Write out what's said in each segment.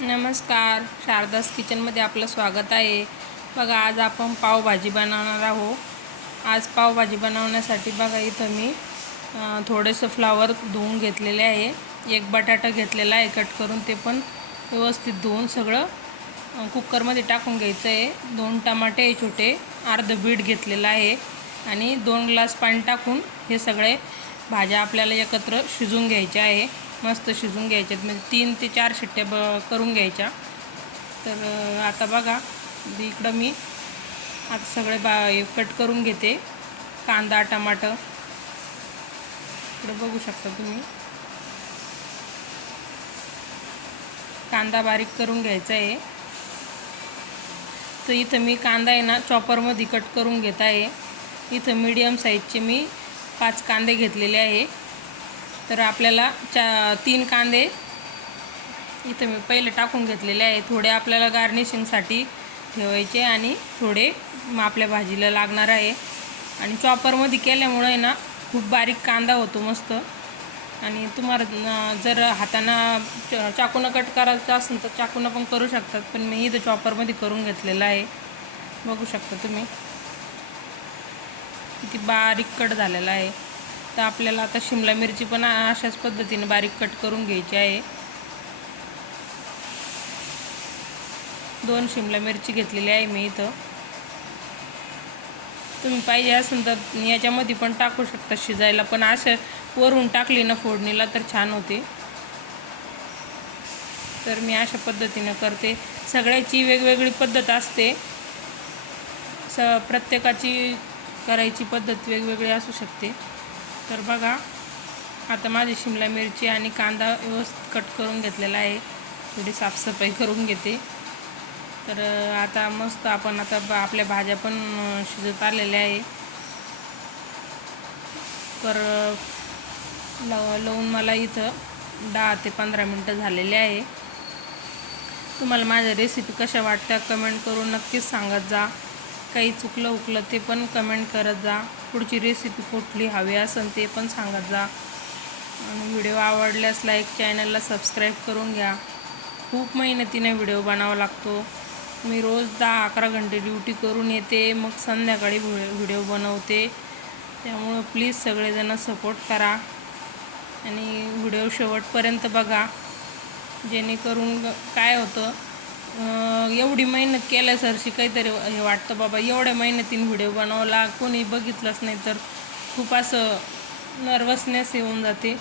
नमस्कार, शारदास किचनमध्ये आपलं स्वागत आहे. बघा, आज आपण पावभाजी बनवणार आहोत. आज पावभाजी बनवण्यासाठी बघा इथं मी थोडेसं फ्लावर धुवून घेतलेले आहे. एक बटाटा घेतलेला आहे कट करून, ते पण व्यवस्थित धुवून सगळं कुकरमध्ये टाकून घ्यायचं आहे. 2 टमाटे छोटे, अर्ध बीट घेतलेलं आहे आणि 2 ग्लास पाणी टाकून हे सगळे भाज्या आपल्याला एकत्र शिजवून घ्यायच्या आहे. मस्त शिजून घ्यायच्यात, म्हणजे 3 ते 4 शिट्ट्या करून घ्यायच्या. तर आता बघा इकडं मी आता सगळे कट करून घेते. कांदा, टमाटर इकडे बघू शकता तुम्ही. कांदा बारीक करून घ्यायचा आहे. तर इथं मी कांदा आहे ना चॉपरमध्ये कट करून घेत आहे. इथं मीडियम साईजचे मी 5 कांदे घेतलेले आहे. तर आपल्याला 3 कांदे इथं मी पहिले टाकून घेतलेले आहे. थोडे आपल्याला गार्निशिंगसाठी ठेवायचे आणि थोडे आपल्या भाजीला लागणार आहे. आणि चॉपरमध्ये केल्यामुळे ना खूप बारीक कांदा होतो मस्त. आणि तुम्हाला जर हातानं चाकूनं कट करायचं असेल तर चाकूनं पण करू शकतात, पण मी इथं चॉपरमध्ये करून घेतलेलं आहे. बघू शकता तुम्ही किती बारीक कट झालेला आहे. तर आपल्याला आता शिमला मिरची पण अशाच पद्धतीने बारीक कट करून घ्यायची आहे. 2 शिमला मिरची घेतलेली आहे मी इथं. तुम्ही पाहिजे असेल तर याच्यामध्ये पण टाकू शकता शिजायला, पण असं वरून टाकली ना फोडणीला तर छान होते. तर मी अशा पद्धतीने करते. सगळ्याची वेगवेगळी पद्धत असते, प्रत्येकाची करायची पद्धत वेगवेगळी असू शकते. तर बघा, आता माझी शिमला मिरची आणि कांदा व्यवस्थित कट करून घेतलेला आहे. थोडी साफसफाई करून घेते. तर आता मस्त आपण आता आपल्या भाज्या पण शिजत आलेल्या आहे. तर लावून मला इथं 10 ते 15 मिनटं झालेले आहे. तुम्हाला माझ्या रेसिपी कशा वाटत्या कमेंट करून नक्कीच सांगत जा. काही चुकलं उकलं ते पण कमेंट करत जा. पुढची रेसिपी कुठली हवी असेल ते पण सांगत जा. आणि व्हिडिओ आवडल्यास चॅनलला सबस्क्राईब करून घ्या. खूप मेहनतीने व्हिडिओ बनावा लागतो. मी रोज 10-11 घंटे ड्युटी करून येते, मग संध्याकाळी व्हिडिओ बनवते. त्यामुळं प्लीज सगळेजण सपोर्ट करा आणि व्हिडिओ शेवटपर्यंत बघा. जेणेकरून काय होतं, एवढी मेहनत केल्यासारखी काहीतरी हे वाटतं, बाबा एवढ्या मेहनतीने व्हिडिओ बनवला, कोणी बघितलंच नाही तर खूप असं नर्वसनेस येऊन जाते.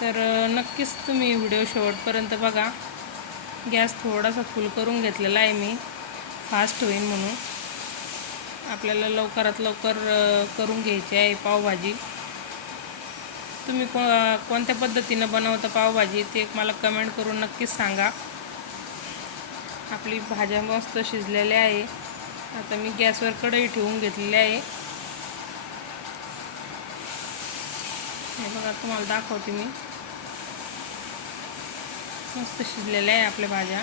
तर नक्कीच तुम्ही व्हिडिओ शेवटपर्यंत बघा. गॅस थोडासा फुल करून घेतलेला आहे मी, फास्ट होईल म्हणून. आपल्याला लवकरात लवकर करून घ्यायची आहे पावभाजी. तुम्ही कोणत्या पद्धतीनं बनवता पावभाजी ते मला कमेंट करून नक्कीच सांगा. आपली भाज्या मस्त शिजलेल्या आहे. आता मी गॅसवर कढई ठेवून घेतलेली आहे. हे बघा, तुम्हाला दाखवते मी. मस्त शिजलेल्या आहे आपल्या भाज्या.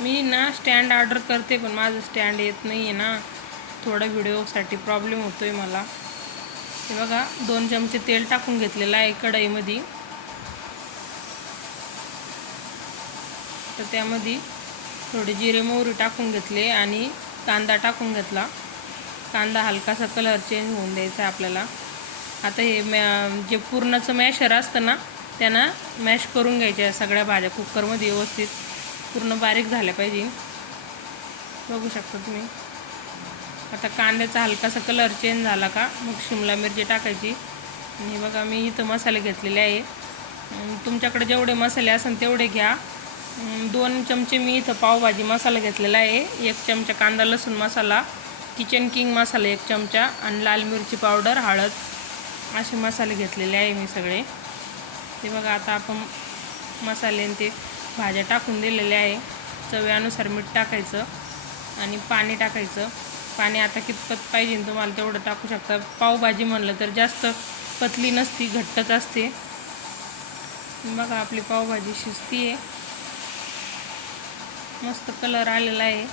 मी ना स्टँड ऑर्डर करते, पण माझं स्टँड येत नाही आहे ना. थोडा व्हिडिओसाठी प्रॉब्लेम होतो आहे मला. हे बघा, 2 चमचे तेल टाकून घेतलेलं आहे कढईमध्ये. तर त्यामध्ये थोडे जिरे मोहरी टाकून घेतले आणि कांदा टाकून घेतला. कांदा हलकासा कलर चेंज होऊन द्यायचा आहे आपल्याला. आता हे जे पूर्णाचं मॅशर असतं ना, त्यांना मॅश करून घ्यायच्या सगळ्या भाज्या कुकरमध्ये व्यवस्थित पूर्ण बारीक झाल्या पाहिजे. बघू शकता तुम्ही. आता कांद्याचा हलकासा कलर चेंज झाला का मग शिमला मिरची टाकायची. आणि बघा, मी इथं मसाले घेतलेले आहे. तुमच्याकडे जेवढे मसाले असेल तेवढे घ्या. 2 चमचे मी इथं पावभाजी मसाला घेतलेला आहे. 1 चमचा कांदा लसूण मसाला, किचन किंग मसाला 1 चमचा आणि लाल मिरची पावडर, हळद असे मसाले घेतलेले आहे मी सगळे. ते बघा, आता आपण मसाले ते भाज्या टाकून दिलेले आहे. चवीनुसार मीठ टाकायचं आणि पाणी टाकायचं. पाणी आता कितपत पाहिजे तुम्हाला तेवढं टाकू शकता. पावभाजी म्हणलं तर जास्त पतली नसती, घट्टच असते. बघा, आपली पावभाजी शिजती आहे. मस्त कलर आलेला आहे.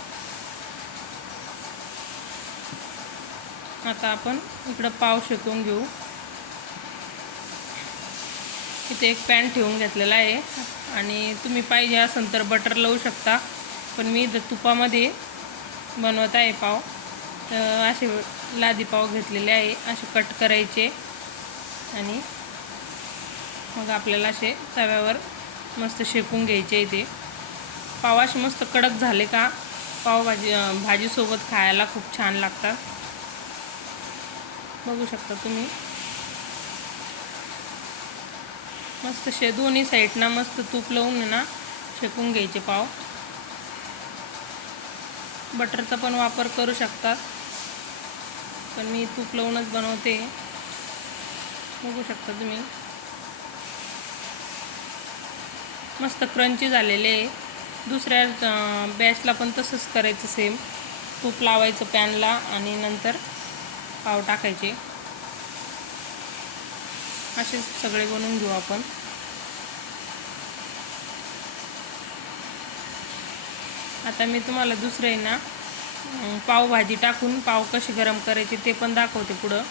आता आपण इकडं पाव शेकून घेऊ. इथे एक पॅन ठेवून घेतलेला आहे आणि तुम्ही पाहिजे असेल तर बटर लावू शकता, पण मी तुपामध्ये बनवत आहे पाव. तर असे लादी पाव घेतलेले आहे, असे कट करायचे आणि मग आपल्याला असे तव्यावर मस्त शेकून घ्यायचे. इथे पाव असे मस्त कडक झाले का भाजीसोबत खायला खूप छान लागतात. बघू शकता तुम्ही. मस्त दोन्ही साईडना मस्त तूप लावून ना शेकून घ्यायचे पाव. बटरचा पण वापर करू शकतात, पण मी तूप लावूनच बनवते. बघू शकता तुम्ही. मस्त क्रंची झालेले आहे. दुसऱ्या बॅचला पण तसंच करायचं, सेम तूप लावायचं पॅनला आणि नंतर पाव टाकायचे. असे सगळे बनवून घेऊ आपण. आता मी तुम्हाला दुसरे ना पावभाजी टाकून पाव कशी गरम करायची ते पण दाखवते पुढं.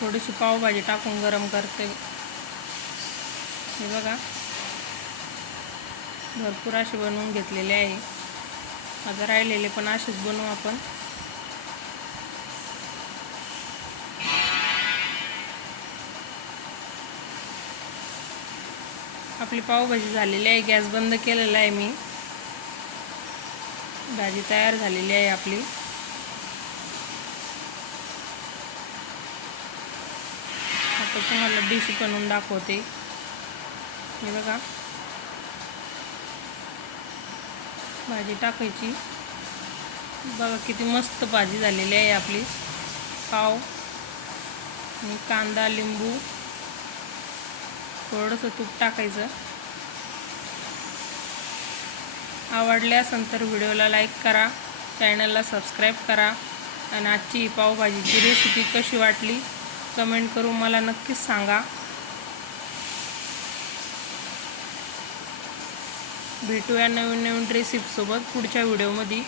थोडीशी पावभाजी टाकून गरम करते. हे बघा, भरपूर असे बनवून घेतलेले आहे. आता राहिलेले पण असेच बनवू आपण. आपली पावभाजी झालेली आहे. गॅस बंद केलेला आहे मी. भाजी तयार झालेली आहे आपली. आता तुम्हाला डिश बनवून दाखवते. हे बघा, भाजी टाकायची. बघा किती मस्त भाजी झालेली आहे आपली. पाव आणि कांदा, लिंबू, थोडंसं तूप टाकायचं. आवडले असेल तर व्हिडिओला लाईक करा, चॅनलला सबस्क्राईब करा आणि आजची ही पावभाजीची रेसिपी कशी वाटली कमेंट करून मला नक्कीच सांगा. भेटूया नवीन नवीन रेसिपीसोबत पुढच्या व्हिडिओमध्ये.